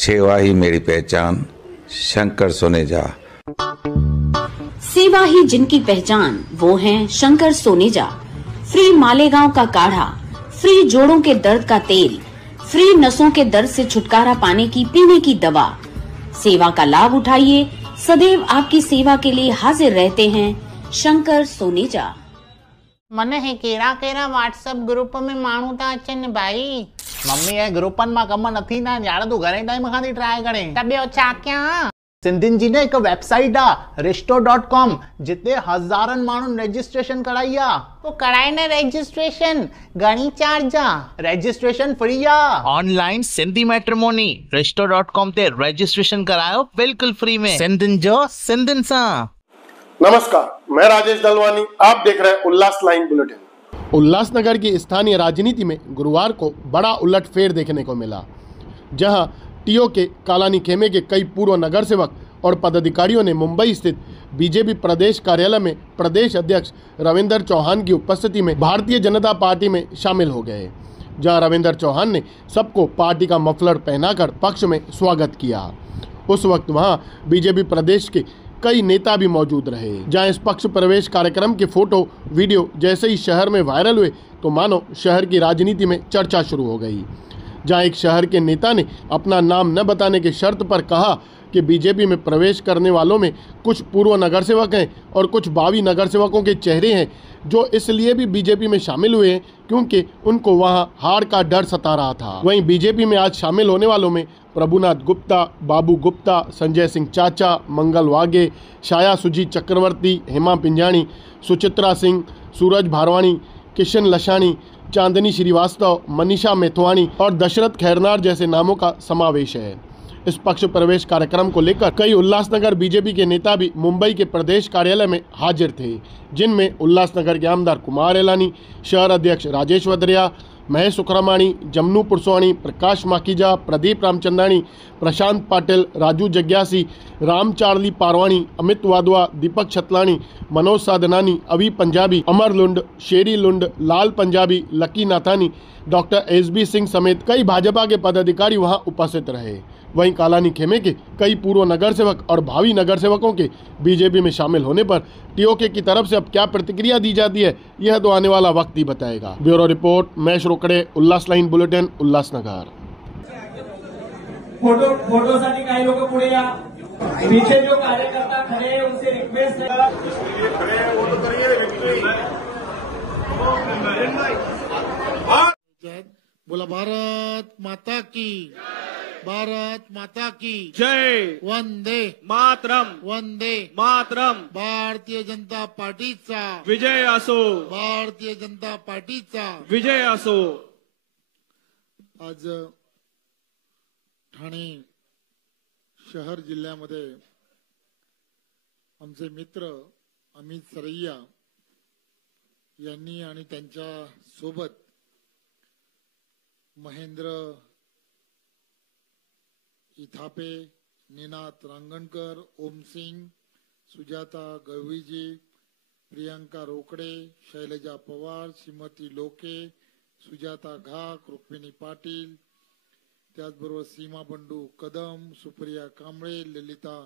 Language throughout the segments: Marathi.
सेवा ही मेरी पहचान, शंकर सोनेजा। सेवा ही जिनकी पहचान, वो हैं शंकर सोनेजा। फ्री मालेगांव का काढ़ा, फ्री जोड़ों के दर्द का तेल, फ्री नसों के दर्द से छुटकारा पाने की पीने की दवा। सेवा का लाभ उठाइए, सदैव आपकी सेवा के लिए हाजिर रहते हैं शंकर सोनेजा। मने हे केड़ा केड़ा व्हाट्सएप ग्रुप में माण्हू था अचन भाई। मम्मी ये ग्रुपन में कम नथी ना यार, तू घणे टाइम खां ट्राई करे त ॿियो छा कयां। सिंधियुनि जी ने एक वेबसाइट आ risto.com, जिते हज़ारनि माण्हुनि रजिस्ट्रेशन कराई आ। तो कराए न रजिस्ट्रेशन, घणी चार्ज आ? रजिस्ट्रेशन फ्री आ। ऑनलाइन सिंधी मैट्रिमोनी risto.com ते रजिस्ट्रेशन करायो बिल्कुल फ्री में। सिंधियुनि जो सिंधियुनि सां। नमस्कार, मैं राजेश दलवानी, आप देख रहे हैं उल्लास लाइन बुलेटिन। उल्लासनगर की स्थानीय राजनीति में गुरुवार को बड़ा उलटफेर देखने को मिला, जहां टीओ के कालानी खेमे के कई पूर्व नगर सेवक और पदाधिकारियों ने मुंबई स्थित बीजेपी प्रदेश कार्यालय में प्रदेश अध्यक्ष रविंदर चौहान की उपस्थिति में भारतीय जनता पार्टी में शामिल हो गए, जहां रविंदर चौहान ने सबको पार्टी का मफलर पहनाकर पक्ष में स्वागत किया। उस वक्त वहां बीजेपी प्रदेश के कई नेता भी मौजूद रहे, जहां इस पक्ष प्रवेश कार्यक्रम के फोटो वीडियो जैसे ही शहर में वायरल हुए तो मानो शहर की राजनीति में चर्चा शुरू हो गई, जहां एक शहर के नेता ने अपना नाम न बताने की शर्त पर कहा कि बीजेपी में प्रवेश करने वालों में कुछ पूर्व नगर सेवक हैं और कुछ भावी नगर सेवकों के चेहरे हैं जो इसलिए भी बीजेपी में शामिल हुए हैं क्योंकि उनको वहां हार का डर सता रहा था। वहीं बीजेपी में आज शामिल होने वालों में प्रभुनाथ गुप्ता, बाबू गुप्ता, संजय सिंह चाचा, मंगल वागे, छाया सुजीत चक्रवर्ती, हेमा पिंजाणी, सुचित्रा सिंह, सूरज भारवाणी, किशन लशाणी, चांदनी श्रीवास्तव, मनीषा मेथवाणी और दशरथ खैरनार जैसे नामों का समावेश है। इस पक्ष प्रवेश कार्यक्रम को लेकर कई उल्लासनगर बीजेपी के नेता भी मुंबई के प्रदेश कार्यालय में हाजिर थे, जिनमें उल्लासनगर के आमदार कुमार एलानी, शहर अध्यक्ष राजेश वद्रिया, महेश सुखरामाणी, जमनू पुरसवाणी, प्रकाश माखीजा, प्रदीप रामचंदानी, प्रशांत पाटिल, राजू जग्यासी, Ram Charlie Parwani, Amit Wadhwa, Deepak Chhatlani, Manoj Sadhnani, Avi Punjabi, Amar Lund, Sheri Lund, Lal Punjabi, Lucky Nathani, doctor SB Singh समेत कई भाजपा के पदाधिकारी वहां उपस्थित रहे। वहीं कालानी खेमे के कई पूर्व नगर सेवक और भावी नगर सेवकों के बीजेपी में शामिल होने पर टीओके की तरफ से अब क्या प्रतिक्रिया दी जाती है, यह तो आने वाला वक्त ही बताएगा। ब्यूरो रिपोर्ट, महेश रोकड़े, उल्लास लाइन बुलेटिन, उल्लासनगर। फोटोसाठी काही लोक पुढे या। पीछे जो कार्यकर्ता खड़े हैं उनसे रिक्वेस्ट है। बोला भारत माता की, भारत माता की जय, वंदे मातरम, वंदे मातरम। भारतीय जनता पार्टीचा विजय असो, भारतीय जनता पार्टीचा विजय असो। आज ठाणे शहर जिल्ह्यामध्ये आमचे मित्र अमित सरैया यांनी आणि त्यांच्या सोबत महेंद्र इथापे, निनाथ रांगणकर, ओम सिंग, सुजाता गवळीजी, प्रियंका रोकडे, शैलजा पवार, श्रीमती लोके, सुजाता घाक, रुक्मिणी पाटील, त्याचबरोबर सीमा बंडू कदम, सुप्रिया कांबळे, ललिता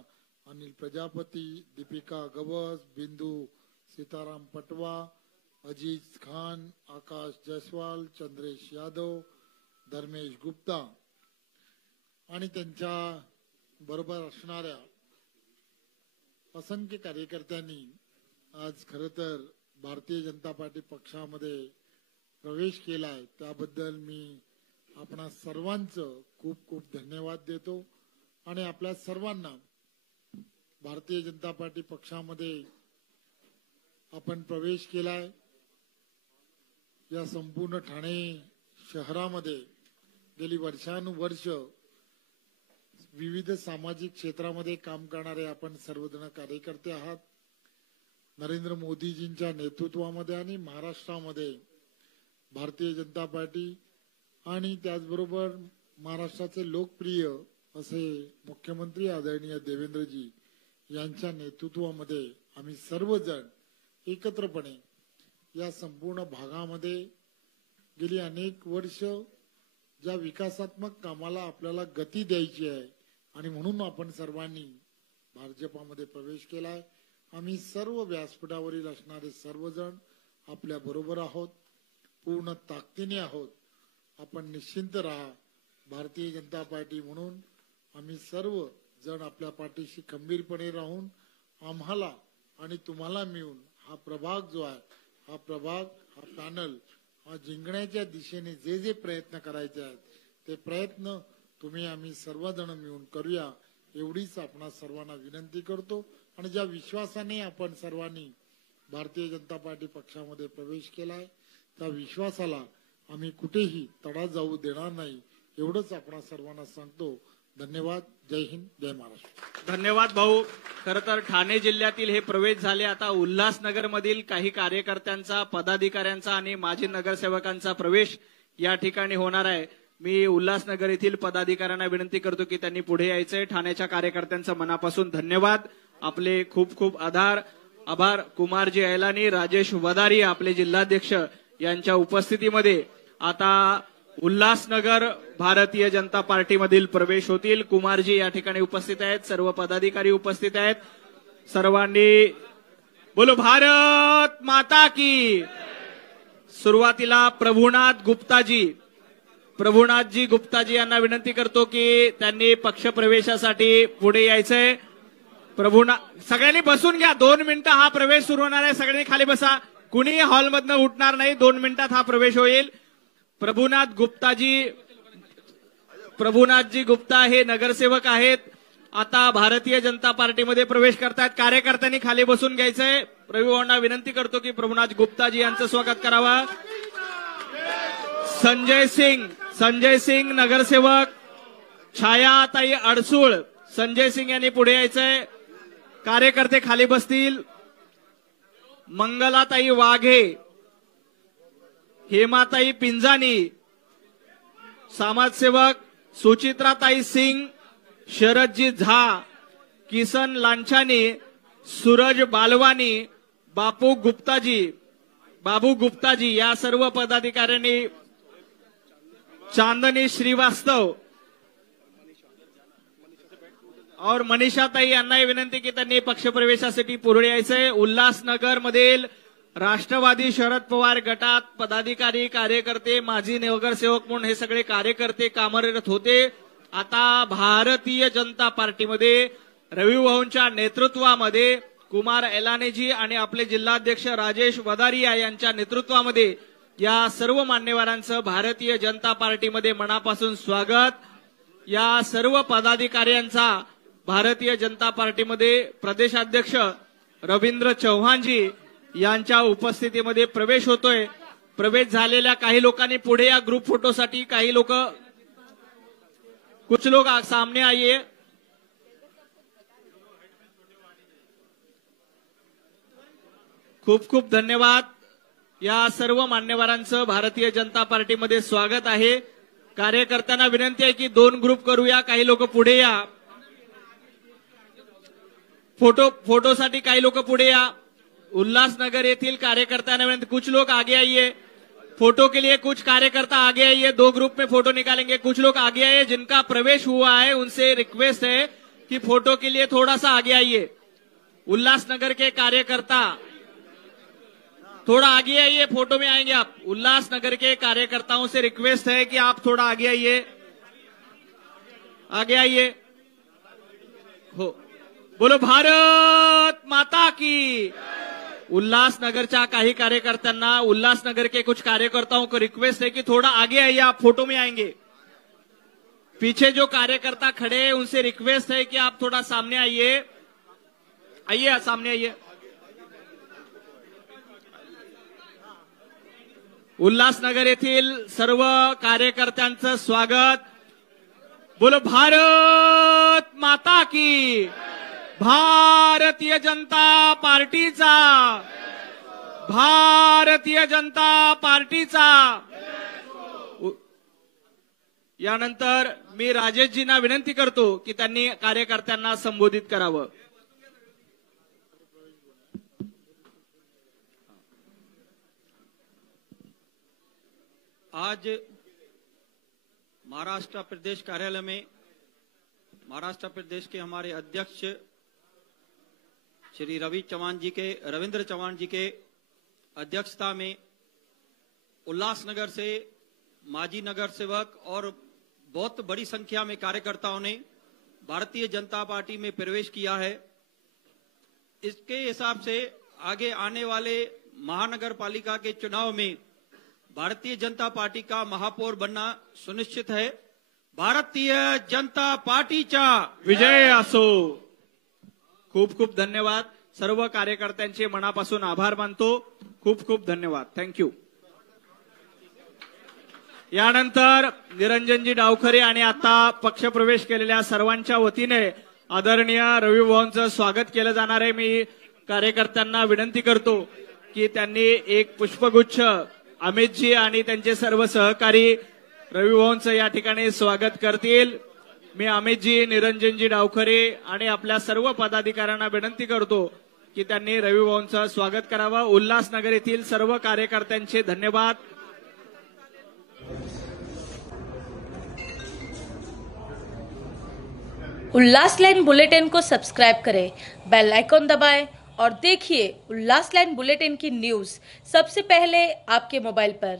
अनिल प्रजापती, दीपिका गवस, बिंदू सीताराम पटवा, अजीज खान, आकाश जयस्वाल, चंद्रेश यादव, धर्मेश गुप्ता आणि त्यांच्या बरोबर असणाऱ्या असंख्य कार्यकर्त्यांनी आज खरं तर भारतीय जनता पार्टी पक्षामध्ये प्रवेश केलाय, त्याबद्दल मी आपणा सर्वांचं खूप खूप धन्यवाद देतो आणि आपल्या सर्वांना भारतीय जनता पार्टी पक्षामध्ये आपण प्रवेश केलाय। या संपूर्ण ठाणे शहरामध्ये गेली वर्षानुवर्ष विविध सामाजिक क्षेत्रामध्ये काम करणारे आपण सर्वजण कार्यकर्ते आहात। नरेंद्र मोदीजींच्या नेतृत्वामध्ये आणि महाराष्ट्रामध्ये भारतीय जनता पार्टी आणि त्याचबरोबर महाराष्ट्राचे लोकप्रिय असे मुख्यमंत्री आदरणीय देवेंद्रजी यांच्या नेतृत्वामध्ये आम्ही सर्वजण एकत्रपणे या संपूर्ण भागामध्ये गेली अनेक वर्ष ज्या विकासात्मक कामाला आपल्याला गती द्यायची आहे आणि म्हणून आपण सर्वांनी भाजपामध्ये प्रवेश केलाय. आम्ही सर्व व्यासपीठावरील असणारे सर्वजण आपल्या बरोबर आहोत, पूर्ण ताकदीने आहोत. आपण निश्चिंत राहा. भारतीय जनता पार्टी म्हणून आम्ही सर्व जण आपल्या पाठीशी खंबीरपणे राहून आम्हाला आणि तुम्हाला मिळून हा प्रभाग जो आहे, हा प्रभाग, हा पॅनल, हा जिंकण्याच्या दिशेने जे जे प्रयत्न करायचे आहेत ते प्रयत्न तुम्ही आम्ही सर्वजण मिळून करूया एवढीच आपणा सर्वांना विनंती करतो. आणि ज्या विश्वासाने आपण सर्वांनी भारतीय जनता पार्टी पक्षामध्ये प्रवेश केलाय त्या विश्वासाला आम्ही कुठेही तडा जाऊ देणार नाही एवढंच आपण सर्वांना सांगतो. धन्यवाद. जय हिंद, जय महाराष्ट्र. धन्यवाद भाऊ. खरं तर ठाणे जिल्ह्यातील हे प्रवेश झाले. आता उल्हासनगर मधील काही कार्यकर्त्यांचा, पदाधिकाऱ्यांचा आणि माजी नगरसेवकांचा प्रवेश या ठिकाणी होणार आहे. मी उल्हासनगर येथील पदाधिकाऱ्यांना विनंती करतो की त्यांनी पुढे यायचंय. ठाण्याच्या कार्यकर्त्यांचा मनापासून धन्यवाद. आपले खूप खूप आभार. कुमारजी ऐलानी, राजेश वदारी आपले जिल्हाध्यक्ष यांच्या उपस्थितीमध्ये आता उल्हासनगर भारतीय जनता पार्टीमधील प्रवेश होतील. कुमारजी या ठिकाणी उपस्थित आहेत, सर्व पदाधिकारी उपस्थित आहेत. सर्वांनी बोलो भारत माता की. सुरुवातीला प्रभुनाथ गुप्ताजी यांना विनंती करतो की त्यांनी पक्ष प्रवेशासाठी पुढे यायचंय. सगळ्यांनी बसून घ्या. 2 मिनिटं हा प्रवेश सुरू होणार आहे. सगळ्यांनी खाली बसा. कुणी हॉलमधनं उठणार नाही. 2 मिनिटात हा प्रवेश होईल. प्रभुनाथजी गुप्ता हे नगरसेवक आहेत. आता भारतीय जनता पार्टीमध्ये प्रवेश करतायत. कार्यकर्त्यांनी खाली बसून घ्यायचंय. प्रभूभाऊंना विनंती करतो की प्रभुनाथ गुप्ताजी यांचं स्वागत करावं. संजय सिंग नगरसेवक. छायाताई अडसूळ, संजय सिंग यांनी पुढे यायचंय. कार्यकर्ते खाली बसतील. मंगलाताई वाघे, हेमाताई पिंजानी, समाजसेवक सुचित्राताई सिंग, शरदजी झा, किसन लांछानी, सूरज बालवानी, बाबू गुप्ताजी या सर्व पदाधिकाऱ्यांनी, चांदनी श्रीवास्तव और मनीषाताई यांनाही विनंती की त्यांनी पक्षप्रवेशासाठी पुढे यायचंय. उल्हासनगर मधील राष्ट्रवादी शरद पवार गटात पदाधिकारी, कार्यकर्ते, माजी नगरसेवक म्हणून हे सगळे कार्यकर्ते कार्यरत होते. आता भारतीय जनता पार्टीमध्ये रविभाऊंच्या नेतृत्वामध्ये कुमार एलानीजी आणि आपले जिल्हाध्यक्ष राजेश वदारिया यांच्या नेतृत्वामध्ये या सर्व मान्यवरांचं भारतीय जनता पार्टीमध्ये मनापासून स्वागत. या सर्व पदाधिकाऱ्यांचा भारतीय जनता पार्टीमध्ये प्रदेशाध्यक्ष रवींद्र चव्हाणजी यांच्या उपस्थितीमध्ये प्रवेश होतोय. प्रवेश झालेल्या काही लोकांनी पुढे या ग्रुप फोटोसाठी. कुछ लोग सामने आइए. खूप खूप धन्यवाद. या सर्व मान्यवरांचं भारतीय जनता पार्टीमध्ये स्वागत आहे. कार्यकर्त्यांना विनंती आहे की 2 ग्रुप करूया. काही लोक पुढे या. फोटोसाठी काही लोक पुढे या. उल्लासनगर येथील कार्यकर्त्यांना विनंती, कुछ लोग आगे आइए. फोटो के लिए कुछ कार्यकर्ता आगे आइए. 2 ग्रुप में फोटो निकालेंगे. कुछ लोग आगे आइए. जिनका प्रवेश हुआ है उनसे रिक्वेस्ट है कि फोटो के लिए थोड़ा सा आगे आइए. उल्लासनगर के कार्यकर्ता थोड़ा आगे आइए. फोटो में आएंगे आप. उल्लासनगर के कार्यकर्ताओं से रिक्वेस्ट है कि आप थोड़ा आगे आइए. आगे आइए. हो, बोलो भारत माता की. उल्लासनगरच्या काही कार्यकर्त्यांना, उल्लासनगर के कुछ कार्यकर्ताओं को रिक्वेस्ट है कि थोड़ा आगे आइए, आप फोटो में आएंगे. पीछे जो कार्यकर्ता खड़े हैं उनसे रिक्वेस्ट है कि आप थोड़ा सामने आइए. आइए, सामने आइए. उल्लासनगर येथील सर्व कार्यकर्त्यांचं स्वागत. बोलो भारत माता की. भारतीय जनता पार्टीचा. यानंतर मी राजेशजींना विनंती करतो की त्यांनी कार्यकर्त्यांना संबोधित करावं. आज महाराष्ट्र प्रदेश कार्यालय में महाराष्ट्र प्रदेश के हमारे अध्यक्ष श्री रविंद्र चौहान जी के अध्यक्षता में उल्लासनगर से माजी नगर सेवक और बहुत बड़ी संख्या में कार्यकर्ताओं ने भारतीय जनता पार्टी में प्रवेश किया है। इसके हिसाब से आगे आने वाले महानगर पालिका के चुनाव में भारतीय जनता पार्टी का महापौर बनना सुनिश्चित है। भारतीय जनता पार्टीचा विजय असो। खूप खूप धन्यवाद। सर्व कार्यकर्त्यांचे मनापासून आभार मानतो। खूप खूप धन्यवाद। थँक्यू। यानंतर निरंजनजी डावखरे आणि आता पक्षप्रवेश केलेल्या सर्वांच्या वतीने आदरणीय रवी भाऊंचं स्वागत केलं जाणार आहे। मी कार्यकर्त्यांना विनंती करतो की त्यांनी एक पुष्पगुच्छ अमितजी आणि त्यांचे सर्व सहकारी रवी भाऊंचं या ठिकाणी स्वागत करतील। मी अमितजी, निरंजनजी डावखरे आणि आपल्या सर्व पदाधिकाऱ्यांना विनंती करतो की त्यांनी रवी भाऊंचं स्वागत करावं। उल्हासनगर येथील सर्व कार्यकर्त्यांचे धन्यवाद। उल्लास लाइन बुलेटिन को सब्सक्राइब करें, बेल आइकॉन दबाएं और देखिए उल्लास लाइन बुलेटिन की न्यूज़ सबसे पहले आपके मोबाइल पर।